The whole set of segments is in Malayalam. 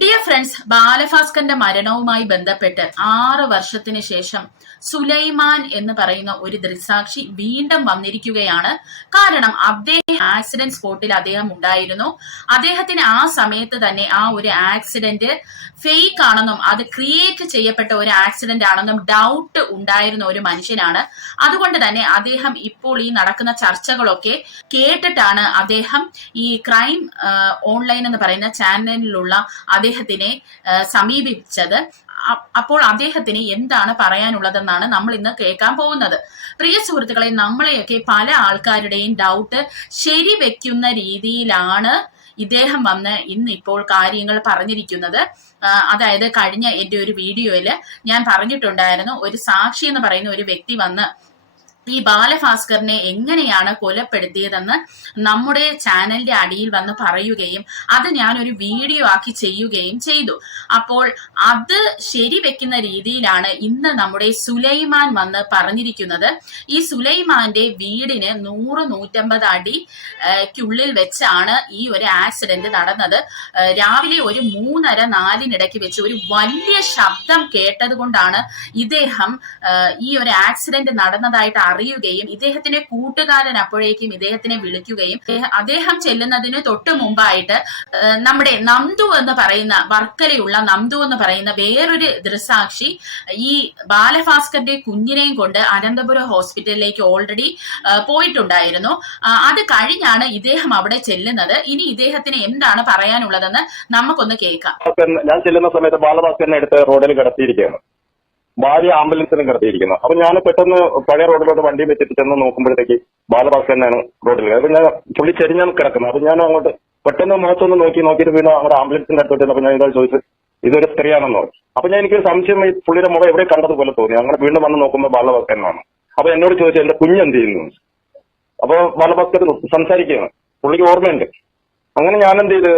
ഡിയർ ഫ്രണ്ട്സ്, ബാലഭാസ്കറിന്റെ മരണവുമായി ബന്ധപ്പെട്ട് 6 വർഷത്തിന് ശേഷം സുലൈമാൻ എന്ന് പറയുന്ന ഒരു ദൃക്സാക്ഷി വീണ്ടും വന്നിരിക്കുകയാണ്. കാരണം അദ്ദേഹം ആക്സിഡന്റ് സ്പോട്ടിൽ അദ്ദേഹം ഉണ്ടായിരുന്നു. അദ്ദേഹത്തിന് ആ സമയത്ത് തന്നെ ആ ഒരു ആക്സിഡന്റ് ഫേക്ക് ആണെന്നും അത് ക്രിയേറ്റ് ചെയ്യപ്പെട്ട ഒരു ആക്സിഡന്റ് ആണെന്നും ഡൗട്ട് ഉണ്ടായിരുന്ന ഒരു മനുഷ്യനാണ്. അതുകൊണ്ട് തന്നെ അദ്ദേഹം ഇപ്പോൾ ഈ നടക്കുന്ന ചർച്ചകളൊക്കെ കേട്ടിട്ടാണ് അദ്ദേഹം ഈ ക്രൈം ഓൺലൈൻ എന്ന് പറയുന്ന ചാനലിലുള്ള അദ്ദേഹത്തിനെ സമീപിച്ചത്. അപ്പോൾ അദ്ദേഹത്തിന് എന്താണ് പറയാനുള്ളതെന്നാണ് നമ്മൾ ഇന്ന് കേൾക്കാൻ പോകുന്നത്. പ്രിയ സുഹൃത്തുക്കളെ, നമ്മളെയൊക്കെ പല ആൾക്കാരുടെയും ഡൗട്ട് ശരിവെക്കുന്ന രീതിയിലാണ് ഇദ്ദേഹം വന്ന് ഇന്നിപ്പോൾ കാര്യങ്ങൾ പറഞ്ഞിരിക്കുന്നത്. അതായത് കഴിഞ്ഞ എന്റെ ഒരു വീഡിയോയിൽ ഞാൻ പറഞ്ഞിട്ടുണ്ടായിരുന്നു, ഒരു സാക്ഷി എന്ന് പറയുന്ന ഒരു വ്യക്തി വന്ന് ഈ ബാലഭാസ്കറിനെ എങ്ങനെയാണ് കൊലപ്പെടുത്തിയതെന്ന് നമ്മുടെ ചാനലിന്റെ അടിയിൽ വന്ന് പറയുകയും അത് ഞാനൊരു വീഡിയോ ആക്കി ചെയ്യുകയും ചെയ്തു. അപ്പോൾ അത് ശരിവെക്കുന്ന രീതിയിലാണ് ഇന്ന് നമ്മുടെ സുലൈമാൻ വന്ന് പറഞ്ഞിരിക്കുന്നത്. ഈ സുലൈമാന്റെ വീടിന് 100-150 അടിക്കുള്ളിൽ വെച്ചാണ് ഈ ഒരു ആക്സിഡന്റ് നടന്നത്. രാവിലെ ഒരു 3:30-4 വെച്ച് ഒരു വലിയ ശബ്ദം കേട്ടത് കൊണ്ടാണ് ഇദ്ദേഹം ഈ ഒരു ആക്സിഡന്റ് നടന്നതായിട്ട് അറിയുകയും ഇദ്ദേഹത്തിന്റെ കൂട്ടുകാരൻ അപ്പോഴേക്കും ഇദ്ദേഹത്തിനെ വിളിക്കുകയും അദ്ദേഹം ചെല്ലുന്നതിന് തൊട്ട് മുമ്പായിട്ട് നമ്മുടെ നന്ദു എന്ന് പറയുന്ന വർക്കലയുള്ള നന്ദു എന്ന് പറയുന്ന വേറൊരു ദൃക്സാക്ഷി ഈ ബാലഭാസ്കറിന്റെ കുഞ്ഞിനെയും കൊണ്ട് അനന്തപുരം ഹോസ്പിറ്റലിലേക്ക് ഓൾറെഡി പോയിട്ടുണ്ടായിരുന്നു. അത് കഴിഞ്ഞാണ് ഇദ്ദേഹം അവിടെ ചെല്ലുന്നത്. ഇനി ഇദ്ദേഹത്തിന് എന്താണ് പറയാനുള്ളതെന്ന് നമുക്കൊന്ന് കേൾക്കാം. ഞാൻ ചെല്ലുന്ന സമയത്ത് ബാലഭാസ്കറിനെ എടുത്ത് റോഡിൽ കിടത്തിയിരിക്കുകയാണ്. ഭാര്യ ആംബുലൻസിലും കിടത്തിയിരിക്കുന്നു. അപ്പൊ ഞാൻ പെട്ടെന്ന് പഴയ റോഡിലോട്ട് വണ്ടി വെച്ചിട്ട് ചെന്ന് നോക്കുമ്പോഴത്തേക്ക് ബാലഭാസ്കരനാണ് റോഡിൽ. അപ്പൊ ഞാൻ പുള്ളി ചെരിഞ്ഞാൽ കിടക്കുന്നത്. അപ്പൊ ഞാൻ അങ്ങോട്ട് പെട്ടെന്ന് മുഖത്തൊന്ന് നോക്കിയിട്ട് വീണ്ടും അങ്ങോട്ട് ആംബുലൻസിന്റെ അടുത്തോട്ട് അപ്പൊ ഞാൻ ഇതാ ചോദിച്ചു, ഇതൊരു സ്ത്രീയാണെന്ന് പറഞ്ഞു. അപ്പൊ ഞാൻ എനിക്കൊരു സംശയം, ഈ പുള്ളിയുടെ മുഖം എവിടെ കണ്ടതുപോലെ തോന്നി. അങ്ങനെ വീണ്ടും വന്ന് നോക്കുമ്പോൾ ബാലഭാസ്കരനാണ്. അപ്പൊ എന്നോട് ചോദിച്ചു, എന്റെ കുഞ്ഞെന്ത് ചെയ്യുന്നു? അപ്പൊ ബാലഭാസ്കരൻ സംസാരിക്കുകയാണ്, പുള്ളിക്ക് ഓർമ്മയുണ്ട്. അങ്ങനെ ഞാൻ എന്ത് ചെയ്ത്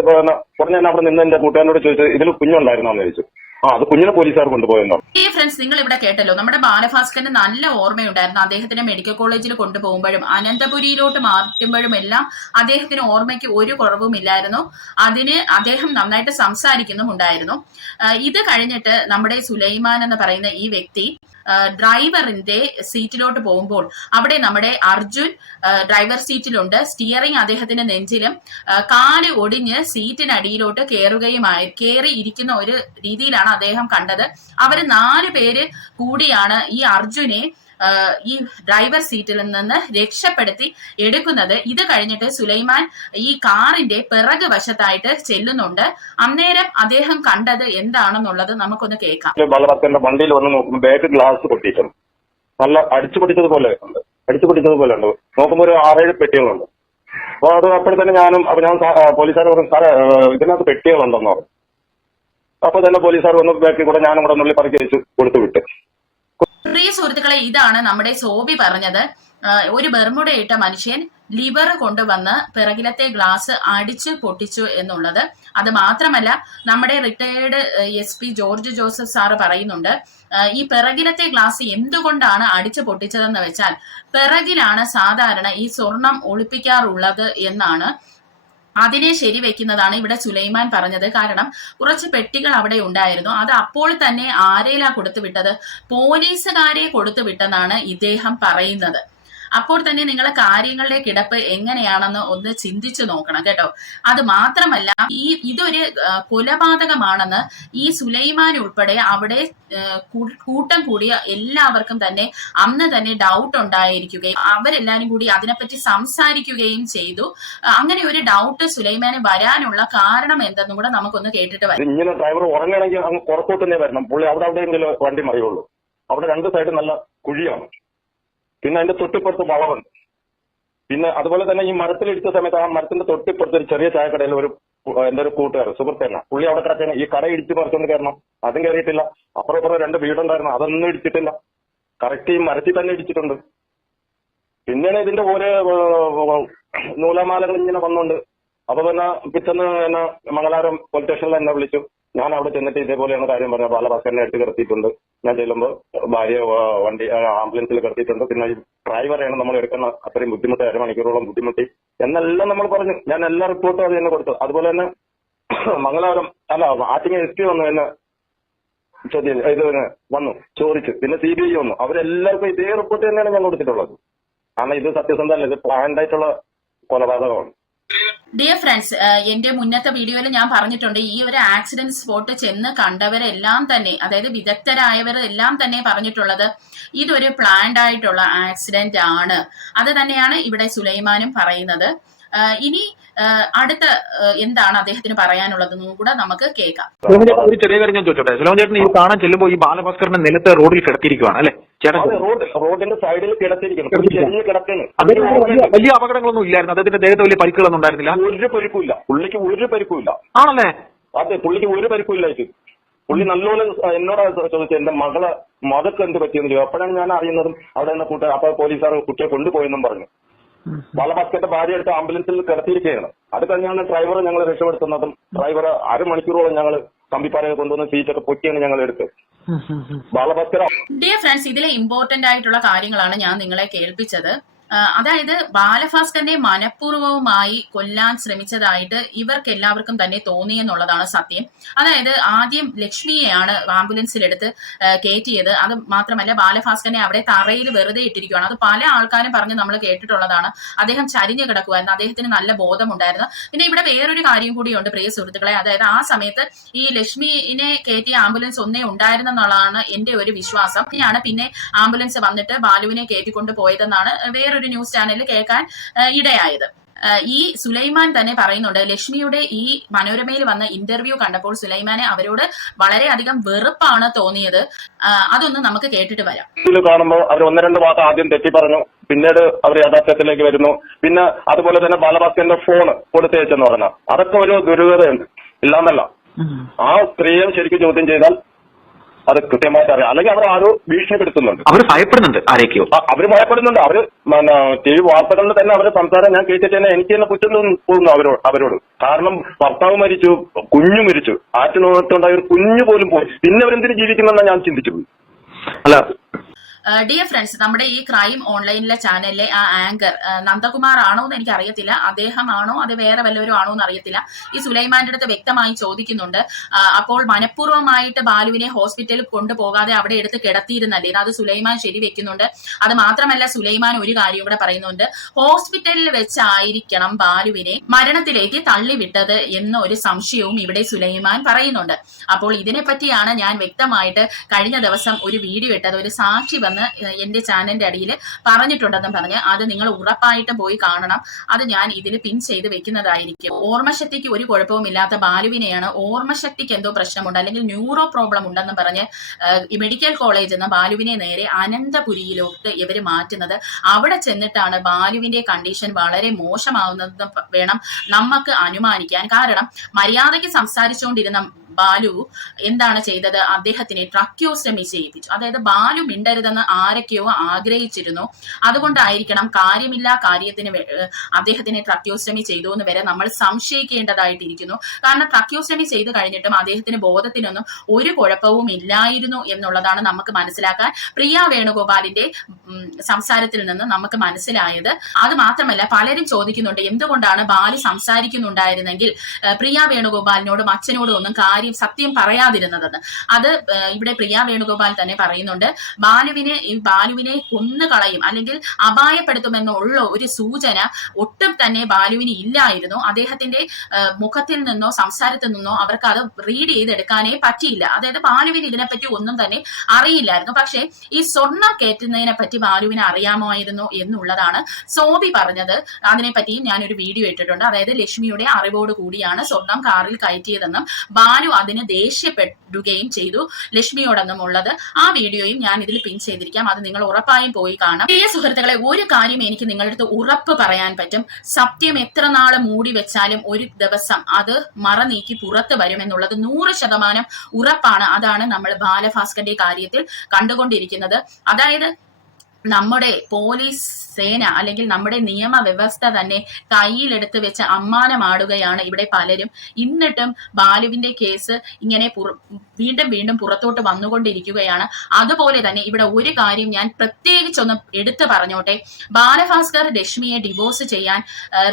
ഉടനെ ഞാൻ അവിടെ നിന്ന് എന്റെ കൂട്ടുകാരനോട് ചോദിച്ചു, ഇതിൽ കുഞ്ഞുണ്ടായിരുന്നോ എന്ന് ചോദിച്ചു. അത് കുഞ്ഞിനെ പോലീസുകാർ കൊണ്ടുപോയെന്നാണ്. ഫ്രണ്ട്സ്, നിങ്ങൾ ഇവിടെ കേട്ടല്ലോ, നമ്മുടെ ബാലഭാസ്കറിന് നല്ല ഓർമ്മയുണ്ടായിരുന്നു. അദ്ദേഹത്തിന് മെഡിക്കൽ കോളേജിൽ കൊണ്ടുപോകുമ്പോഴും അനന്തപുരിയിലോട്ട് മാറ്റുമ്പോഴും എല്ലാം അദ്ദേഹത്തിന് ഓർമ്മയ്ക്ക് ഒരു കുറവുമില്ലായിരുന്നു. അതിന് അദ്ദേഹം നന്നായിട്ട് സംസാരിക്കുന്നുമുണ്ടായിരുന്നു. ഇത് കഴിഞ്ഞിട്ട് നമ്മുടെ സുലൈമാൻ എന്ന് പറയുന്ന ഈ വ്യക്തി ഡ്രൈവറിന്റെ സീറ്റിലോട്ട് പോകുമ്പോൾ അവിടെ നമ്മുടെ അർജുൻ ഡ്രൈവർ സീറ്റിലുണ്ട്. സ്റ്റിയറിംഗ് അദ്ദേഹത്തിന്റെ നെഞ്ചിലും, കാല് ഒടിഞ്ഞ് സീറ്റിനടിയിലോട്ട് കയറി ഇരിക്കുന്ന ഒരു രീതിയിലാണ് അദ്ദേഹം കണ്ടത്. അവര് 4 പേര് കൂടിയാണ് ഈ അർജുനെ ഈ ഡ്രൈവർ സീറ്റിൽ നിന്ന് രക്ഷപ്പെടുത്തി എടുക്കുന്നത്. ഇത് കഴിഞ്ഞിട്ട് സുലൈമാൻ ഈ കാറിന്റെ പിറക് വശത്തായിട്ട് ചെല്ലുന്നുണ്ട്. അന്നേരം അദ്ദേഹം കണ്ടത് എന്താണെന്നുള്ളത് നമുക്കൊന്ന് കേൾക്കാം. ബാലഭാസ്കറിന്റെ വണ്ടിയിൽ വന്ന് നോക്കുമ്പോൾ ബാക്ക് ഗ്ലാസ് പൊട്ടിയിട്ടുണ്ട്. നല്ല അടിച്ചു പൊട്ടിച്ചതുപോലെ ഉണ്ട്. നോക്കുമ്പോൾ ഒരു 6-7 പെട്ടികളുണ്ട്. അപ്പൊ അത് അപ്പോഴത്തന്നെ ഞാൻ പോലീസുകാർ പറഞ്ഞു, സാറേ ഇതിനകത്ത് പെട്ടികളുണ്ടെന്ന് പറഞ്ഞു. അപ്പൊ തന്നെ പോലീസുകാർ വന്ന് ബാക്കിൽ കൂടെ ഞാനും കൂടെ നുള്ളി പറക്കി വെച്ച് കൊടുത്തു വിട്ട്. പ്രിയ സുഹൃത്തുക്കളെ, ഇതാണ് നമ്മുടെ സോബി പറഞ്ഞത്. ഒരു ബർമുടയിട്ട മനുഷ്യൻ ലിവർ കൊണ്ടുവന്ന് പിറകിലത്തെ ഗ്ലാസ് അടിച്ചു പൊട്ടിച്ചു എന്നുള്ളത്. അത് മാത്രമല്ല, നമ്മുടെ retired SP George Joseph sir പറയുന്നുണ്ട്, ഈ പിറകിലത്തെ ഗ്ലാസ് എന്തുകൊണ്ടാണ് അടിച്ചു പൊട്ടിച്ചതെന്ന് വെച്ചാൽ പിറകിലാണ് സാധാരണ ഈ സ്വർണം ഒളിപ്പിക്കാറുള്ളത് എന്നാണ്. അതിനെ ശരിവെക്കുന്നതാണ് ഇവിടെ സുലൈമാൻ പറഞ്ഞത്. കാരണം കുറച്ച് പെട്ടികൾ അവിടെ ഉണ്ടായിരുന്നു. അത് അപ്പോൾ തന്നെ ആരേലാ കൊടുത്തുവിട്ടത്? പോലീസുകാരെ കൊടുത്തുവിട്ടെന്നാണ് ഇദ്ദേഹം പറയുന്നത്. അപ്പോൾ തന്നെ നിങ്ങൾ കാര്യങ്ങളുടെ കിടപ്പ് എങ്ങനെയാണെന്ന് ഒന്ന് ചിന്തിച്ചു നോക്കണം കേട്ടോ. അത് മാത്രമല്ല, ഇതൊരു കൊലപാതകമാണെന്ന് ഈ സുലൈമാൻ ഉൾപ്പെടെ അവിടെ കൂട്ടം കൂടിയ എല്ലാവർക്കും തന്നെ അന്ന് തന്നെ ഡൗട്ട് ഉണ്ടായിരിക്കുകയും അവരെല്ലാരും കൂടി അതിനെപ്പറ്റി സംസാരിക്കുകയും ചെയ്തു. അങ്ങനെ ഒരു ഡൗട്ട് സുലൈമാന് വരാനുള്ള കാരണം എന്തെന്നും കൂടെ നമുക്കൊന്ന് കേട്ടിട്ട് വരാം. ഇങ്ങനെ ഡ്രൈവർ ഉറങ്ങണമെങ്കിൽ അങ്ങ് പുറത്തോട്ട് തന്നെ വരണം. പുള്ളി അവിടെ വണ്ടി മറിയുള്ളൂ. അവിടെ 2 സൈഡ് നല്ല കുഴിയാണ്. പിന്നെ അതിന്റെ തൊട്ടിപ്പുറത്ത് വളവുണ്ട്. പിന്നെ അതുപോലെ തന്നെ ഈ മരത്തിലിടിച്ച സമയത്ത് ആ മരത്തിന്റെ തൊട്ടിപ്പുറത്ത് ഒരു ചെറിയ ചായക്കടയിൽ എന്റെ ഒരു കൂട്ടുകാരൻ സുഹൃത്തേന പുള്ളി അവിടെ കിടക്കുന്ന ഈ കട ഇടിച്ച് മറിച്ചോണ്ട് കയറണം. അതും കയറിയിട്ടില്ല. അപ്പുറം 2 വീടുണ്ടായിരുന്നു, അതൊന്നും ഇടിച്ചിട്ടില്ല. കറക്റ്റ് ഈ മരത്തിൽ തന്നെ ഇടിച്ചിട്ടുണ്ട്. പിന്നെയാണ് ഇതിന്റെ പോലെ നൂലാമാലകൾ ഇങ്ങനെ വന്നുണ്ട്. അപ്പൊ പിന്നെ പിറ്റേന്ന് എന്നെ മംഗലാപുരം പോലീസ് സ്റ്റേഷനിൽ എന്നെ വിളിച്ചു. ഞാൻ അവിടെ ചെന്നിട്ട് ഇതേപോലെയാണ് കാര്യം പറഞ്ഞത്. ബാലഭാസ്കറിനെ എടുത്ത് കിടത്തിയിട്ടുണ്ട്. ഞാൻ ചെല്ലുമ്പോൾ ഭാര്യ വണ്ടി ആംബുലൻസിൽ കിടത്തിയിട്ടുണ്ട്. പിന്നെ ഈ ഡ്രൈവറെയാണ് നമ്മൾ എടുക്കുന്ന അത്രയും ബുദ്ധിമുട്ട്, 1/2 മണിക്കൂറോളം ബുദ്ധിമുട്ടി എന്നെല്ലാം നമ്മൾ പറഞ്ഞു. ഞാൻ എല്ലാ റിപ്പോർട്ടും അത് തന്നെ കൊടുത്തു. അതുപോലെ തന്നെ മംഗലാപുരം അല്ല ആറ്റിങ്ങൽ എസ് പി വന്നു എന്നെ ചോദ്യം വന്നു ചോദിച്ചു. പിന്നെ CBI വന്നു. അവരെല്ലാവർക്കും ഇതേ റിപ്പോർട്ട് തന്നെയാണ് ഞാൻ കൊടുത്തിട്ടുള്ളത്. കാരണം ഇത് സത്യസന്ധമല്ല, ഇത് പ്ലാൻഡ് ആയിട്ടുള്ള കൊലപാതകമാണ്. ഡിയർ ഫ്രണ്ട്സ്, എന്റെ മുന്നത്തെ വീഡിയോയിൽ ഞാൻ പറഞ്ഞിട്ടുണ്ട്, ഈ ഒരു ആക്സിഡന്റ് സ്പോട്ട് ചെന്ന് കണ്ടവരെല്ലാം തന്നെ, അതായത് വിദഗ്ധരായവരെല്ലാം തന്നെ പറഞ്ഞിട്ടുള്ളത് ഇതൊരു പ്ലാൻഡ് ആയിട്ടുള്ള ആക്സിഡന്റ് ആണ്. അത് തന്നെയാണ് ഇവിടെ സുലൈമാനും പറയുന്നത്. ഇനി അടുത്ത എന്താണ് അദ്ദേഹത്തിന് പറയാനുള്ളതെന്നും കൂടെ നമുക്ക് കേൾക്കാം. ഒരു ചെറിയ കാര്യം ഞാൻ ചോദിച്ചോട്ടെ, സുലൈമാൻ ചേട്ടൻ ഈ കാണാൻ ചെല്ലുമ്പോൾ ഈ ബാലഭാസ്കറിന്റെ നിലത്ത് റോഡിൽ കിടത്തിയിരിക്കുകയാണ് അല്ലെ ചേട്ടൻ? റോഡിന്റെ സൈഡിൽ കിടത്തിയിരിക്കുന്നു. വലിയ അപകടങ്ങളൊന്നും ഇല്ലായിരുന്നു, അദ്ദേഹത്തിന്റെ ദേഹത്ത് വലിയ പരിക്കുകളൊന്നും ഉണ്ടായിരുന്നില്ല? ഒരു പരിക്കുമില്ല, പുള്ളിക്ക് ഒരു പരിക്കുമില്ല. ആണല്ലേ? അതെ, പുള്ളിക്ക് ഒരു പരിക്കുമില്ല. പുള്ളി നല്ലപോലെ എന്നോട് ചോദിച്ചു എന്റെ മകൾക്ക് എന്ത് പറ്റിയെന്ന് ചോദിച്ചു. അപ്പോഴാണ് ഞാൻ അറിയുന്നതും അവിടെ നിന്ന് അപ്പൊ പോലീസുകാർ കുട്ടിയെ കൊണ്ടുപോയെന്നും പറഞ്ഞു. ബാലഭാസ്കറിന്റെ ഭാര്യ എടുത്ത് ആംബുലൻസിൽ കിടത്തിയിരിക്കുകയാണ്. അത് കഴിഞ്ഞാണ് ഡ്രൈവറെ ഞങ്ങൾ രക്ഷപ്പെടുത്തുന്നതും. ഡ്രൈവർ അരമണിക്കൂറോളം ഞങ്ങൾ കമ്പിപ്പാറയെ കൊണ്ടുവന്ന് സീറ്റൊക്കെ പൊട്ടിയാണ് ഞങ്ങൾ എടുത്തത്. ബാലഭാസ്കർ. ഡിയർ ഫ്രണ്ട്സ്, ഇതിലെ ഇമ്പോർട്ടന്റ് ആയിട്ടുള്ള കാര്യങ്ങളാണ് ഞാൻ നിങ്ങളെ കേൾപ്പിച്ചത്. അതായത് ബാലഭാസ്കറിനെ മനഃപൂർവ്വമായി കൊല്ലാൻ ശ്രമിച്ചതായിട്ട് ഇവർക്ക് എല്ലാവർക്കും തന്നെ തോന്നിയെന്നുള്ളതാണ് സത്യം. അതായത് ആദ്യം ലക്ഷ്മിയെയാണ് ആംബുലൻസിലെടുത്ത് കയറ്റിയത്. അത് മാത്രമല്ല ബാലഭാസ്കറിനെ അവിടെ തറയിൽ വെറുതെ ഇട്ടിരിക്കുകയാണ്. അത് പല ആൾക്കാരും പറഞ്ഞ് നമ്മൾ കേട്ടിട്ടുള്ളതാണ്. അദ്ദേഹം ചരിഞ്ഞു കിടക്കുമായിരുന്നു, അദ്ദേഹത്തിന് നല്ല ബോധമുണ്ടായിരുന്നു. പിന്നെ ഇവിടെ വേറൊരു കാര്യം കൂടിയുണ്ട് പ്രിയ സുഹൃത്തുക്കളെ, അതായത് ആ സമയത്ത് ഈ ലക്ഷ്മിനെ കയറ്റിയ ആംബുലൻസ് ഒന്നേ ഉണ്ടായിരുന്നെന്നുള്ളതാണ് എന്റെ ഒരു വിശ്വാസം. പിന്നെ ആംബുലൻസ് വന്നിട്ട് ബാലുവിനെ കയറ്റിക്കൊണ്ട് പോയതെന്നാണ് വേറൊരു ന്യൂസ് ചാനലിൽ കേൾക്കാൻ ഇടയായത്. ഈ സുലൈമാൻ തന്നെ പറയുന്നുണ്ട്, ലക്ഷ്മിയുടെ ഈ മനോരമയിൽ വന്ന ഇന്റർവ്യൂ കണ്ടപ്പോൾ സുലൈമാനെ അവരോട് വളരെയധികം വെറുപ്പാണ് തോന്നിയത്. അതൊന്ന് നമുക്ക് കേട്ടിട്ട് വരാം. കാണുമ്പോൾ അവർ ഒന്ന് രണ്ട് വാക്ക് ആദ്യം തെറ്റി പറഞ്ഞു, പിന്നീട് അവർ യഥാർത്ഥത്തിലേക്ക് വരുന്നു. പിന്നെ അതുപോലെ തന്നെ ബാലഭാസ്കറിന്റെ ഫോൺ കൊടുത്തേച്ചെന്ന് പറഞ്ഞാൽ അതൊക്കെ ഒരു ദുരൂഹതയുണ്ട്, ഇല്ലാന്നല്ല. ആ സ്ത്രീയെ ശരിക്കും ചോദ്യം ചെയ്താൽ അത് കൃത്യമായിട്ട് അറിയാം. അല്ലെങ്കിൽ അവർ ആരോ ഭീഷണിപ്പെടുത്തുന്നുണ്ട്, അവർ ഭയപ്പെടുന്നുണ്ട്. ആരൊക്കെയോ അവർ ഭയപ്പെടുന്നുണ്ട്. അവര് TV വാർത്തകളിൽ തന്നെ അവരെ സംസാരം ഞാൻ കേട്ടിട്ട് തന്നെ എനിക്ക് തന്നെ കുറ്റം തോന്നുന്നു അവരോട്. കാരണം ഭർത്താവ് മരിച്ചു, കുഞ്ഞു മരിച്ചു, ആറ്റിനോട്ടുണ്ടായ ഒരു കുഞ്ഞു പോലും പോയി, പിന്നെ അവരെന്തിനു ജീവിക്കുന്നെന്നാണ് ഞാൻ ചിന്തിച്ചത്. അല്ല ഡിയർ ഫ്രണ്ട്സ്, നമ്മുടെ ഈ ക്രൈം ഓൺലൈനിലെ ചാനലിലെ ആ ആങ്കർ നന്ദകുമാർ ആണോ എന്ന് എനിക്ക് അറിയത്തില്ല, അദ്ദേഹമാണോ അത് വേറെ വല്ലവരും ആണോ എന്ന് അറിയത്തില്ല, ഈ സുലൈമാന്റെ അടുത്ത് വ്യക്തമായി ചോദിക്കുന്നുണ്ട്, അപ്പോൾ മനഃപൂർവ്വമായിട്ട് ബാലുവിനെ ഹോസ്പിറ്റലിൽ കൊണ്ടുപോകാതെ അവിടെ എടുത്ത് കിടത്തിയിരുന്നല്ലേ? അത് സുലൈമാൻ ശരിവെക്കുന്നുണ്ട്. അത് മാത്രമല്ല സുലൈമാൻ ഒരു കാര്യം കൂടെ പറയുന്നുണ്ട്, ഹോസ്പിറ്റലിൽ വെച്ചായിരിക്കണം ബാലുവിനെ മരണത്തിലേക്ക് തള്ളിവിട്ടത് എന്ന ഒരു സംശയവും ഇവിടെ സുലൈമാൻ പറയുന്നുണ്ട്. അപ്പോൾ ഇതിനെപ്പറ്റിയാണ് ഞാൻ വ്യക്തമായിട്ട് കഴിഞ്ഞ ദിവസം ഒരു വീഡിയോ ഇട്ടത്. ഒരു സാക്ഷി വന്ന് എന്റെ ചാനലിന്റെ അടിയിൽ പറഞ്ഞിട്ടുണ്ടെന്നും പറഞ്ഞ് അത് നിങ്ങൾ ഉറപ്പായിട്ടും പോയി കാണണം. അത് ഞാൻ ഇതിൽ പിൻ ചെയ്ത് വെക്കുന്നതായിരിക്കും. ഓർമ്മശക്തിക്ക് ഒരു കുഴപ്പവുമില്ലാത്ത ബാലുവിനെയാണ് ഓർമ്മശക്തിക്ക് എന്തോ പ്രശ്നമുണ്ട് അല്ലെങ്കിൽ ന്യൂറോ പ്രോബ്ലം ഉണ്ടെന്ന് പറഞ്ഞ് ഈ മെഡിക്കൽ കോളേജ് എന്ന ബാലുവിനെ നേരെ അനന്തപുരിയിലോട്ട് ഇവർ മാറ്റുന്നത്. അവിടെ ചെന്നിട്ടാണ് ബാലുവിന്റെ കണ്ടീഷൻ വളരെ മോശമാവുന്നത് വേണം നമുക്ക് അനുമാനിക്കാൻ. കാരണം മര്യാദയ്ക്ക് സംസാരിച്ചുകൊണ്ടിരുന്ന ബാലു എന്താണ് ചെയ്തത്? അദ്ദേഹത്തിനെ ട്രക്യോസ്റ്റമി ചെയ്യിപ്പിച്ചു. അതായത് ബാലു മിണ്ടരുതെന്ന് ആരൊക്കെയോ ആഗ്രഹിച്ചിരുന്നു. അതുകൊണ്ടായിരിക്കണം കാര്യമില്ല കാര്യത്തിന് അദ്ദേഹത്തിനെ ട്രക്യോസ്റ്റമി ചെയ്തു എന്ന് വരെ നമ്മൾ സംശയിക്കേണ്ടതായിട്ടിരിക്കുന്നു. കാരണം ട്രക്യോസ്റ്റമി ചെയ്തു കഴിഞ്ഞിട്ടും അദ്ദേഹത്തിന് ബോധത്തിനൊന്നും ഒരു കുഴപ്പവും ഇല്ലായിരുന്നു എന്നുള്ളതാണ് നമുക്ക് മനസ്സിലാക്കാൻ പ്രിയ വേണുഗോപാലിന്റെ സംസാരത്തിൽ നിന്ന് നമുക്ക് മനസ്സിലായത്. അത് മാത്രമല്ല പലരും ചോദിക്കുന്നുണ്ട്, എന്തുകൊണ്ടാണ് ബാലു സംസാരിക്കുന്നുണ്ടായിരുന്നെങ്കിൽ പ്രിയ വേണുഗോപാലിനോടും അച്ഛനോടും ഒന്നും സത്യം പറയാതിരുന്നതെന്ന്. അത് ഇവിടെ പ്രിയ വേണുഗോപാൽ തന്നെ പറയുന്നുണ്ട്, ബാലുവിനെ കൊന്നുകളയും അല്ലെങ്കിൽ അപായപ്പെടുത്തുമെന്നുള്ള ഒരു സൂചന ഒട്ടും തന്നെ ബാലുവിന് ഇല്ലായിരുന്നു. അദ്ദേഹത്തിന്റെ മുഖത്തിൽ നിന്നോ സംസാരത്തിൽ നിന്നോ അവർക്ക് അത് റീഡ് ചെയ്തെടുക്കാനേ പറ്റിയില്ല. അതായത് ബാലുവിന് ഇതിനെപ്പറ്റി ഒന്നും തന്നെ അറിയില്ലായിരുന്നു. പക്ഷേ ഈ സ്വർണം കയറ്റുന്നതിനെ പറ്റി ബാലുവിന് അറിയാമായിരുന്നു എന്നുള്ളതാണ് സോബി പറഞ്ഞത്. അതിനെപ്പറ്റിയും ഞാനൊരു വീഡിയോ ഇട്ടിട്ടുണ്ട്. അതായത് ലക്ഷ്മിയുടെ അറിവോട് കൂടിയാണ് സ്വർണം കാറിൽ കയറ്റിയതെന്നും ബാലു അതിന് ദേഷ്യപ്പെടുകയും ചെയ്തു ലക്ഷ്മിയോടൊന്നും ഉള്ളത്. ആ വീഡിയോയും ഞാൻ ഇതിൽ പിൻ ചെയ്തിരിക്കാം, അത് നിങ്ങൾ ഉറപ്പായും പോയി കാണാം. പ്രിയ സുഹൃത്തുക്കളെ, ഒരു കാര്യം എനിക്ക് നിങ്ങളുടെ അടുത്ത് ഉറപ്പ് പറയാൻ പറ്റും, സത്യം എത്ര നാള് മൂടി വെച്ചാലും ഒരു ദിവസം അത് മറ നീക്കി പുറത്ത് വരുമെന്നുള്ളത് 100% ഉറപ്പാണ്. അതാണ് നമ്മൾ ബാലഭാസ്കറിന്റെ കാര്യത്തിൽ കണ്ടുകൊണ്ടിരിക്കുന്നത്. അതായത് നമ്മുടെ പോലീസ് സേന അല്ലെങ്കിൽ നമ്മുടെ നിയമവ്യവസ്ഥ തന്നെ കയ്യിലെടുത്ത് വെച്ച് അമ്മാനമാടുകയാണ് ഇവിടെ പലരും. എന്നിട്ടും ബാലുവിന്റെ കേസ് ഇങ്ങനെ വീണ്ടും വീണ്ടും പുറത്തോട്ട് വന്നുകൊണ്ടിരിക്കുകയാണ്. അതുപോലെ തന്നെ ഇവിടെ ഒരു കാര്യം ഞാൻ പ്രത്യേകിച്ചൊന്ന് എടുത്തു പറഞ്ഞോട്ടെ. ബാലഭാസ്കർ ലക്ഷ്മിയെ ഡിവോഴ്സ് ചെയ്യാൻ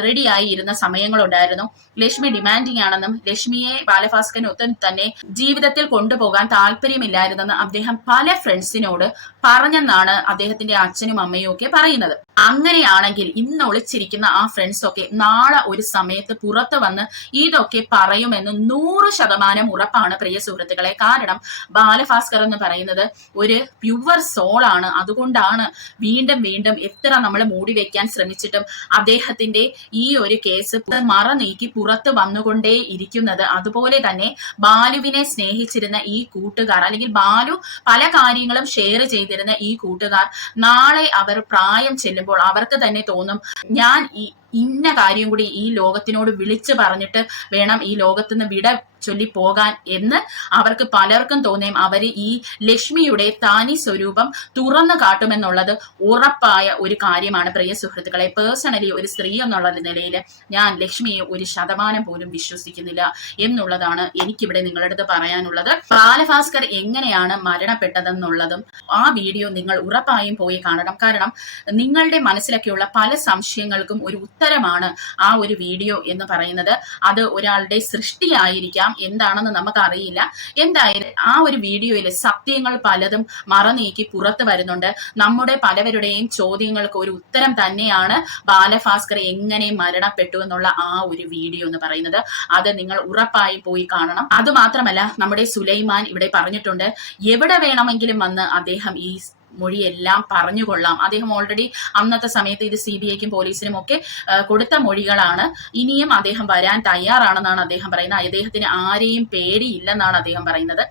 റെഡിയായി ഇരുന്ന സമയങ്ങളുണ്ടായിരുന്നു. ലക്ഷ്മി ഡിമാൻഡിങ് ആണെന്നും ലക്ഷ്മിയെ ബാലഭാസ്കറിനൊത്തും തന്നെ ജീവിതത്തിൽ കൊണ്ടുപോകാൻ താല്പര്യമില്ലായിരുന്നെന്ന് അദ്ദേഹം പല ഫ്രണ്ട്സിനോട് പറഞ്ഞെന്നാണ് അദ്ദേഹത്തിന്റെ അച്ഛനും അമ്മയും ഒക്കെ പറയുന്നത്. അങ്ങനെയാണെങ്കിൽ ഇന്ന് ഒളിച്ചിരിക്കുന്ന ആ ഫ്രണ്ട്സ് ഒക്കെ നാളെ ഒരു സമയത്ത് പുറത്തു വന്ന് ഇതൊക്കെ പറയുമെന്ന് 100% ഉറപ്പാണ് പ്രിയ സുഹൃത്തുക്കളെ. കാരണം ബാലഭാസ്കർ എന്ന് പറയുന്നത് ഒരു പ്യുവർ സോൾ ആണ്. അതുകൊണ്ടാണ് വീണ്ടും വീണ്ടും എത്ര നമ്മൾ മൂടി വെക്കാൻ ശ്രമിച്ചിട്ടും അദ്ദേഹത്തിന്റെ ഈ ഒരു കേസ് മറ നീക്കി പുറത്ത് വന്നുകൊണ്ടേ ഇരിക്കുന്നത്. അതുപോലെ തന്നെ ബാലുവിനെ സ്നേഹിച്ചിരുന്ന ഈ കൂട്ടുകാർ, അല്ലെങ്കിൽ ബാലു പല കാര്യങ്ങളും ഷെയർ ചെയ്തിരുന്ന ഈ കൂട്ടുകാർ നാളെ അവർ പ്രായം ചെല്ലുമ്പോൾ അവർക്ക് തന്നെ തോന്നും, ഞാൻ ഇന്ന കാര്യം കൂടി ഈ ലോകത്തിനോട് വിളിച്ചു പറഞ്ഞിട്ട് വേണം ഈ ലോകത്തുനിന്ന് വിട ചൊല്ലി പോകാൻ എന്ന് അവർക്ക് പലർക്കും തോന്നിയും അവര് ഈ ലക്ഷ്മിയുടെ തനി സ്വരൂപം തുറന്നു കാട്ടുമെന്നുള്ളത് ഉറപ്പായ ഒരു കാര്യമാണ് പ്രിയ സുഹൃത്തുക്കളെ. പേഴ്സണലി ഒരു സ്ത്രീ എന്നുള്ള നിലയിൽ ഞാൻ ലക്ഷ്മിയെ 1% പോലും വിശ്വസിക്കുന്നില്ല എന്നുള്ളതാണ് എനിക്കിവിടെ നിങ്ങളുടെ അടുത്ത് പറയാനുള്ളത്. ബാലഭാസ്കർ എങ്ങനെയാണ് മരണപ്പെട്ടതെന്നുള്ളതും ആ വീഡിയോ നിങ്ങൾ ഉറപ്പായും പോയി കാണണം. കാരണം നിങ്ങളുടെ മനസ്സിലൊക്കെയുള്ള പല സംശയങ്ങൾക്കും ഒരു ഉത്തരമാണ് ആ ഒരു വീഡിയോ എന്ന് പറയുന്നത്. അത് ഒരാളുടെ സൃഷ്ടിയായിരിക്കാം, എന്താണെന്ന് നമുക്കറിയില്ല. എന്തായാലും ആ ഒരു വീഡിയോയിൽ സത്യങ്ങൾ പലതും മറനീക്കി പുറത്തു വരുന്നുണ്ട്. നമ്മുടെ പലവരുടെയും ചോദ്യങ്ങൾക്ക് ഒരു ഉത്തരം തന്നെയാണ് ബാലഭാസ്കർ എങ്ങനെ മരണപ്പെട്ടു എന്നുള്ള ആ ഒരു വീഡിയോ എന്ന് പറയുന്നത്. അത് നിങ്ങൾ ഉറപ്പായി പോയി കാണണം. അത് മാത്രമല്ല, നമ്മുടെ സുലൈമാൻ ഇവിടെ പറഞ്ഞിട്ടുണ്ട്, എവിടെ വേണമെങ്കിലും വന്ന് അദ്ദേഹം ഈ മൊഴിയെല്ലാം പറഞ്ഞുകൊള്ളാം. അദ്ദേഹം ഓൾറെഡി അന്നത്തെ സമയത്ത് ഇത് CBIക്കും പോലീസിനും ഒക്കെ കൊടുത്ത മൊഴികളാണ്. ഇനിയും അദ്ദേഹം വരാൻ തയ്യാറാണെന്നാണ് അദ്ദേഹം പറയുന്നത്. അദ്ദേഹത്തിന് ആരെയും പേടിയില്ലെന്നാണ് അദ്ദേഹം പറയുന്നത്.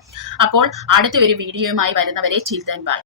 അപ്പോൾ അടുത്ത ഒരു വീഡിയോയുമായി വരുന്നവരെ ചിൽ ദെൻ ബൈ.